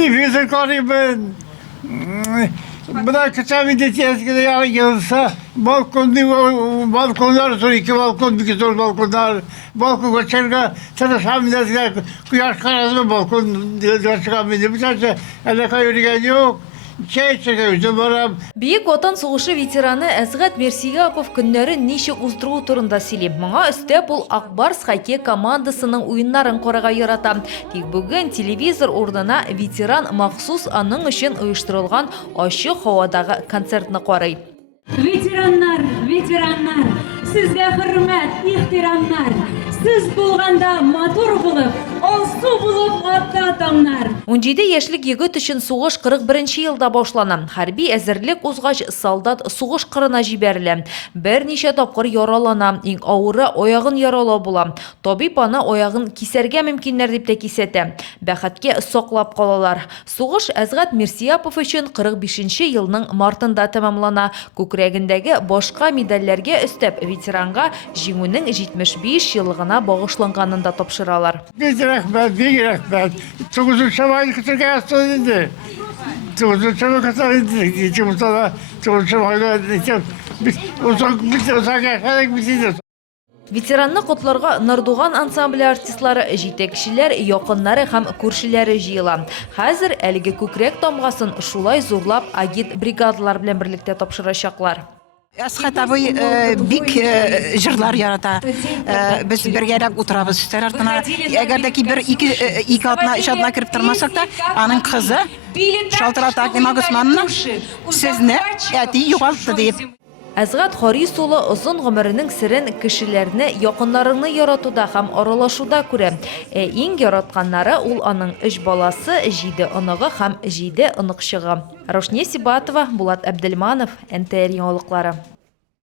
Televizyon karayım. Buna kısa bir de eskide yazılsa balkonlar sonra iki balkon, bir güzel balkonlar. Balkon kaçırga, sana şamilesiyle kuyaş karası balkon çıkan bir de. Bir tanesi alaka yürüyen yok. Бейік Отан соғышы ветераны Әзғат Мерсигапов күннәрі неше уздыру турында сөйлеп. Мұңа өсте бұл Ақбарс хоккей командасының ойыннарын қораға ярата. Тек бүгін телевизор орнына ветеран махсус аның үшін ұйыштырылған ашы хавадағы концертны қарай. Ветераннар, sizге hürmet, ihtiramlar. Siz bulganda motor bulup, olsu bulup atты адамдар. 17 яшьлек егет өчен сугыш 41 елда башлана. Хәрби әзерлек узгач солдат сугыш кырына җибәрелә. Берничә тапкыр яралана, иң авыры аягын яралау була. Табиб аны аягын кисәргә мөмкиннәр дип тә кисәтә. Бәхеткә саклап калалар. Сугыш Әзгат Мерсияпов өчен 45 елның мартында тәмамлана. Күкрәгендәге башка медальләргә өстәп ветеранга җиңүнең 75 еллыгына багышланганын да тапшыралар. Bir rehber. Çok uzun çabayı kıtırga yastığıydı. Çok uzun çabayı kıtırga yastığıydı. Çok uzun çabayı uzak yaşadık biziydi. Ветеранны котларга Нардуган ансамбле артистлары, җитәкчеләр, якыннары һәм күршеләре җыела. Хәзер әлеге күкрәк тамгасын шулай зурлап агит бригадалар белән берлектә тапшырачаклар. Әсгать абый бик җырлар ярата. Без бергәрәк утырабыз өстәл артына. Әгәр дә ки бер ике атна, өч атна кирип тормасак та, аның кызы Шалтырата Акнима Госмановна сезне әти югалтты дип. Әзгат Харис улы озын гомеренең серен кешеләрне, якыннарыны яратуда һәм аралашуда күрә. Иң яратканнары ул аның 3 баласы, 7 оныгы һәм 7 оныкчыгы. Рошния Сибатова, Булат Әбделманов, НТР яңалыклары.